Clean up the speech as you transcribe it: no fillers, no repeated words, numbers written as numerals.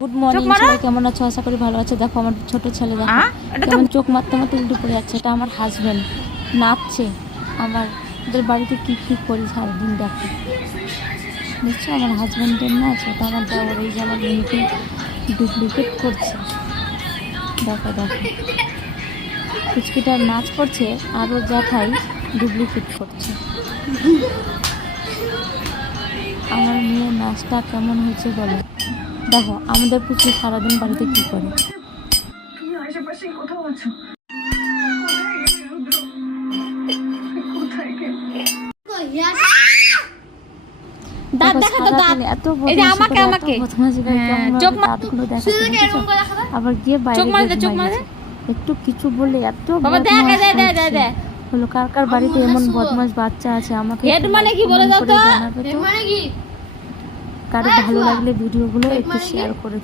Good morning, সবাই কেমন আছো? আশা করি ভালো আছে। দেখো আমার ছোট ছেলে, দেখো কেমন চোখ মারতে মারতে উল্টো পড়ে যাচ্ছে। এটা আমার হাজবেন্ড নাচছে। আমার ওদের বাড়িতে কি কি করি সারাদিন দেখো, নিশ্চয় আমার হাজবেন্ডের নাচ। ওটা আমার দেওয়ার, এই যে আমার মেয়েকে ডুপ্লিকেট করছে। দেখো দেখো, কুচকিটার নাচ করছে আর ওর জ্যাঠাই ডুপ্লিকেট করছে। আমার মেয়ের নাচটা কেমন হয়েছে বলো। দেখো আমাদের পুচকি সারাদিন বাড়িতে কি করে। তুমি আশেপাশে কোথাও আছো? কোথায় গেলে? দাঁত দেখা তো, দাঁত এত বদমাশি করে চোখ দাঁতগুলো দেখা, আবার গিয়ে বাইরে গিয়ে একটু কিছু বলে এত হলো। কার কার বাড়িতে এমন বদমাশ বাচ্চা আছে আমাকে জানাবে তো। কারো ভালো লাগলে ভিডিওগুলো একটু শেয়ার করে